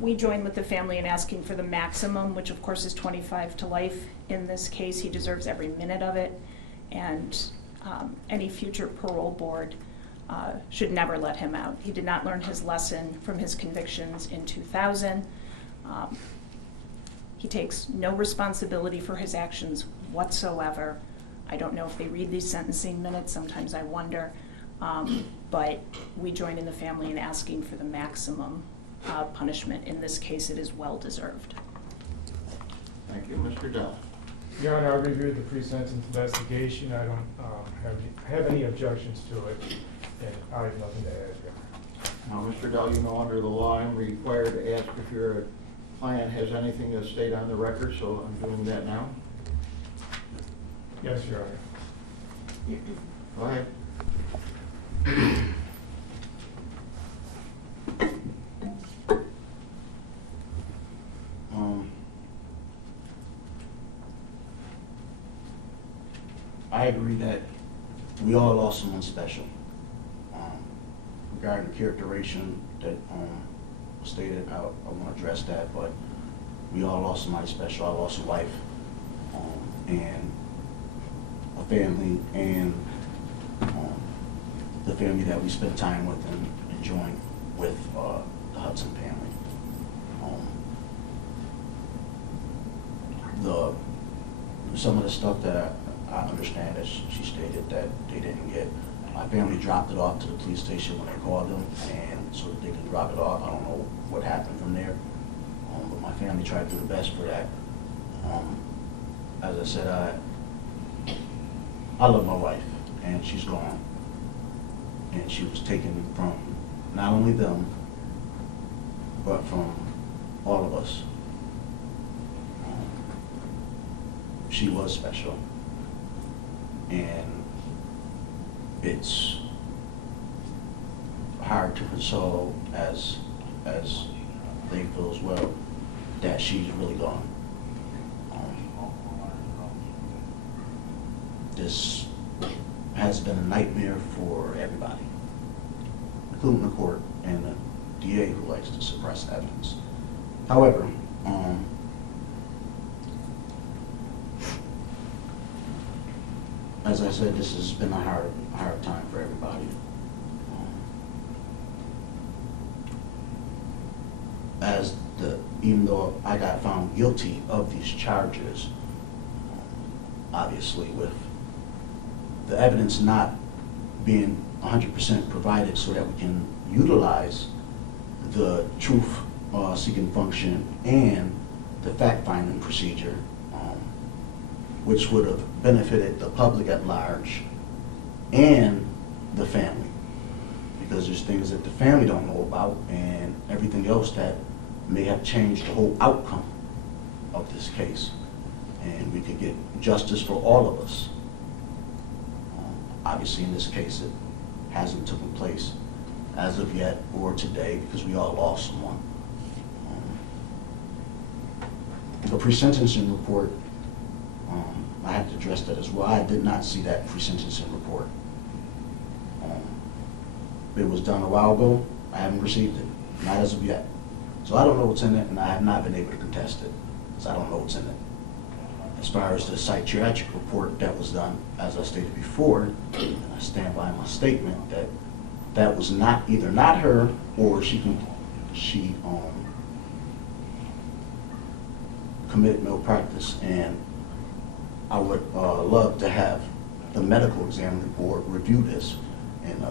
We join with the family in asking for the maximum, which of course is 25 to life. In this case, he deserves every minute of it, and any future parole board should never let him out. He did not learn his lesson from his convictions in 2000. He takes no responsibility for his actions whatsoever. I don't know if they read these sentencing minutes, sometimes I wonder, but we join in the family in asking for the maximum punishment. In this case, it is well deserved. Thank you. Mr. Dell. Your Honor, I reviewed the pre-sentence investigation. I don't have any objections to it, and I have nothing to add, Your Honor. Now, Mr. Dell, you know under the law I'm required to ask if your client has anything to state on the record, so I'm doing that now. Yes, Your Honor. Go ahead. I agree that we all lost someone special. Regarding the characterization that was stated, I want to address that, but we all lost somebody special. I lost a wife and a family, and the family that we spent time with and enjoying with the Hudson family. Some of the stuff that I understand that she stated that they didn't get. My family dropped it off to the police station when I called them, and so that they could drop it off. I don't know what happened from there, but my family tried to do the best for that. As I said, I love my wife, and she's gone, and she was taken from not only them, but from all of us. She was special, and it's hard to console as they feel as well that she's really gone. This has been a nightmare for everybody, including the court and the DA who likes to suppress evidence. However, as I said, this has been a hard time for everybody. Even though I got found guilty of these charges, obviously with the evidence not being 100% provided so that we can utilize the truth-seeking function and the fact-finding procedure, which would have benefited the public at large and the family, because there's things that the family don't know about and everything else that may have changed the whole outcome of this case, and we could get justice for all of us. Obviously in this case it hasn't taken place as of yet or today because we all lost someone. The pre-sentencing report, I have to address that as well. I did not see that pre-sentencing report. It was done a while ago. I haven't received it, not as of yet. So I don't know what's in it, and I have not been able to contest it, because I don't know what's in it. As far as the psychiatric report that was done, as I stated before, and I stand by my statement that that was not either not her or she committed malpractice, and I would love to have the medical examining board review this and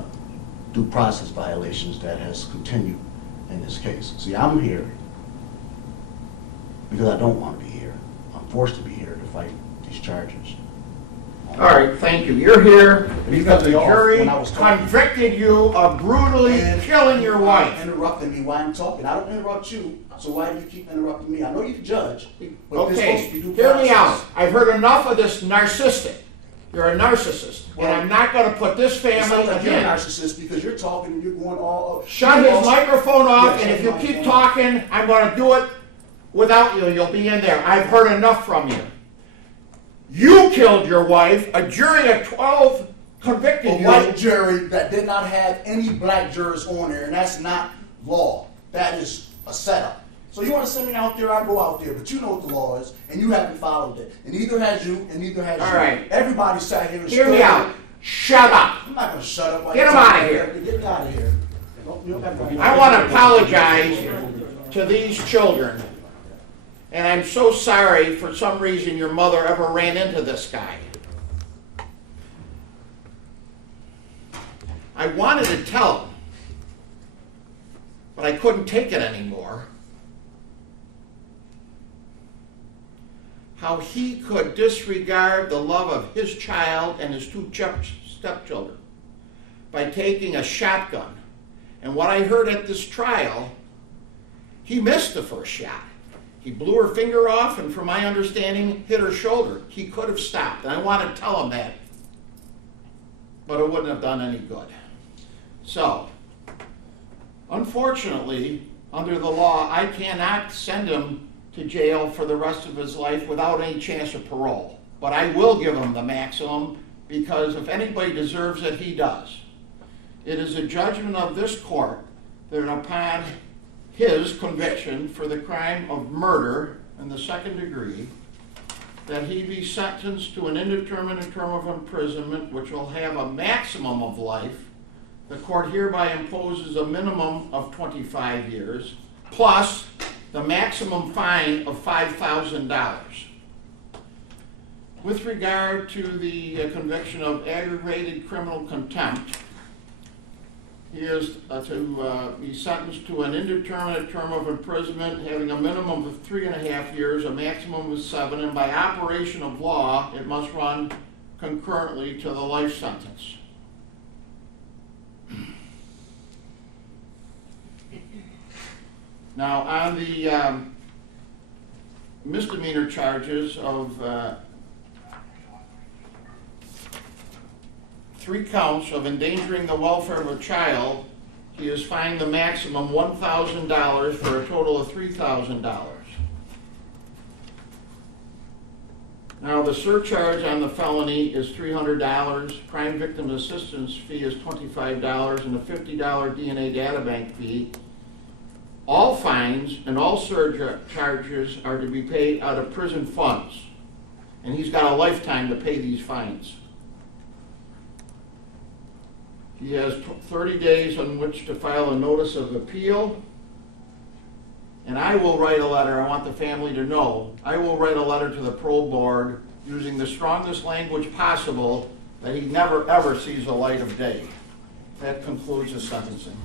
due process violations that has continued in this case. See, I'm here because I don't want to be here. I'm forced to be here to fight these charges. All right, thank you. You're here because the jury when I was talking. convicted you of brutally killing your wife. Interrupting me while I'm talking. I don't interrupt you, so why do you keep interrupting me? I know you can judge, but this supposed to be due Hear me process. out. I've heard enough of this narcissistic. You're a narcissist, and I'm not going to put this It's family not like you're a again. narcissist because you're talking and you're going all. Shut his microphone off, Yes, and if you shut keep my talking, I'm going to do it without you. You'll be in there. I've heard enough from you. You killed your wife. A jury of 12 convicted A you. white jury that did not have any black jurors on there, and that's not law. That is a setup. send me out there, I go out there. But you know what the law is, and you haven't followed it. And neither has you, and neither has All you. right. Everybody sat here and Hear me out. Shut up. I'm not going to shut up. While Get you're him outta talking. here. Get me out of here. You don't have to- I want to apologize to these children. And I'm so sorry for some reason your mother ever ran into this guy. I wanted to tell him, but I couldn't take it anymore. How he could disregard the love of his child and his two stepchildren by taking a shotgun. And what I heard at this trial, he missed the first shot. He blew her finger off and, from my understanding, hit her shoulder. He could have stopped. And I want to tell him that, but it wouldn't have done any good. So, unfortunately, under the law, I cannot send him to jail for the rest of his life without any chance of parole. But I will give him the maximum, because if anybody deserves it, he does. It is a judgment of this court that upon his conviction for the crime of murder in the second degree, that he be sentenced to an indeterminate term of imprisonment, which will have a maximum of life. The court hereby imposes a minimum of 25 years, plus the maximum fine of $5,000. With regard to the conviction of aggravated criminal contempt, he is to be sentenced to an indeterminate term of imprisonment having a minimum of 3.5 years, a maximum of 7, and by operation of law, it must run concurrently to the life sentence. Now, on the misdemeanor charges of 3 counts of endangering the welfare of a child, he is fined the maximum $1,000 for a total of $3,000. Now, the surcharge on the felony is $300, crime victim assistance fee is $25, and a $50 DNA databank fee. All fines and all surcharges are to be paid out of prison funds, and he's got a lifetime to pay these fines. He has 30 days on which to file a notice of appeal, and I will write a letter. I want the family to know. I will write a letter to the parole board using the strongest language possible that he never ever sees the light of day. That concludes the sentencing.